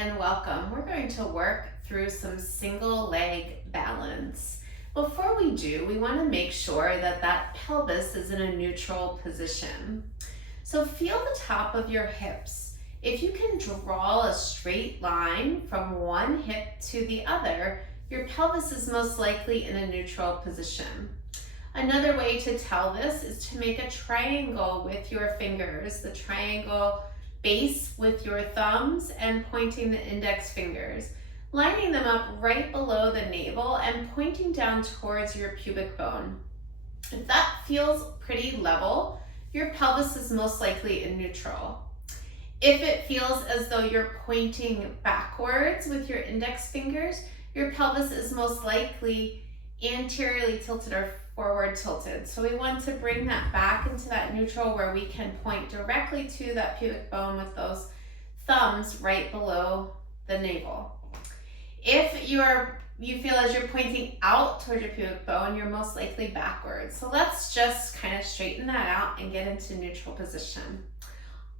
and welcome. We're going to work through some single leg balance. Before we do, we want to make sure that that pelvis is in a neutral position. So feel the top of your hips. If you can draw a straight line from one hip to the other, your pelvis is most likely in a neutral position. Another way to tell this is to make a triangle with your fingers, the triangle base with your thumbs and pointing the index fingers, lining them up right below the navel and pointing down towards your pubic bone. If that feels pretty level, your pelvis is most likely in neutral. If it feels as though you're pointing backwards with your index fingers, your pelvis is most likely anteriorly tilted or forward tilted. So we want to bring that back into that neutral where we can point directly to that pubic bone with those thumbs right below the navel. If you feel as you're pointing out toward your pubic bone, you're most likely backwards. So let's just kind of straighten that out and get into neutral position.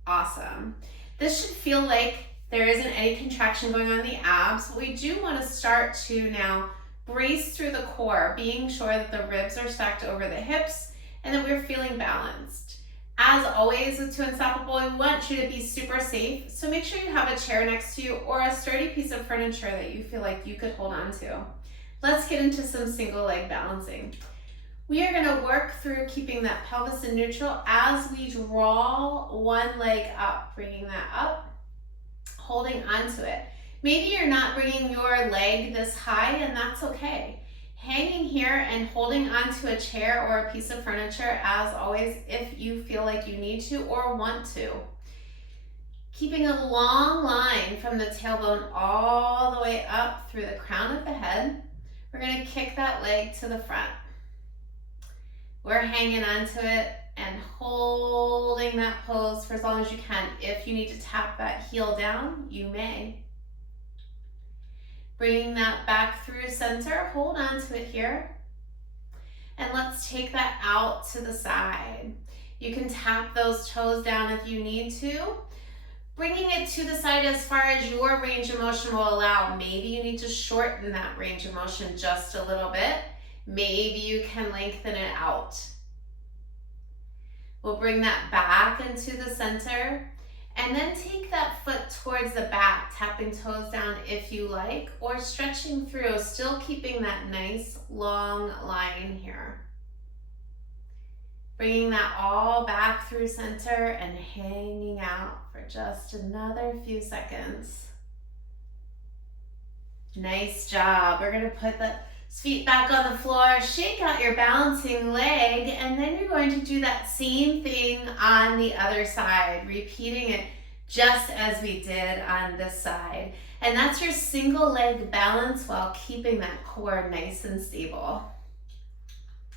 Awesome. This should feel like there isn't any contraction going on in the abs, but we do want to start to now brace through the core, being sure that the ribs are stacked over the hips and that we're feeling balanced. As always with Two Unstoppable, we want you to be super safe, so make sure you have a chair next to you or a sturdy piece of furniture that you feel like you could hold on to. Let's get into some single leg balancing. We are going to work through keeping that pelvis in neutral as we draw one leg up, bringing that up, holding onto it. Maybe you're not bringing your leg this high, and that's okay. Hanging here and holding onto a chair or a piece of furniture, as always, if you feel like you need to or want to. Keeping a long line from the tailbone all the way up through the crown of the head. We're going to kick that leg to the front. We're hanging onto it and holding that pose for as long as you can. If you need to tap that heel down, you may. Bringing that back through center, hold on to it here. And let's take that out to the side. You can tap those toes down if you need to. Bringing it to the side as far as your range of motion will allow. Maybe you need to shorten that range of motion just a little bit. Maybe you can lengthen it out. We'll bring that back into the center. And then take that foot towards the back, tapping toes down if you like, or stretching through, still keeping that nice long line here. Bringing that all back through center and hanging out for just another few seconds. Nice job. We're going to put the feet back on the floor, shake out your balancing leg, and then you're going to do that same thing on the other side, repeating it just as we did on this side. And that's your single leg balance while keeping that core nice and stable.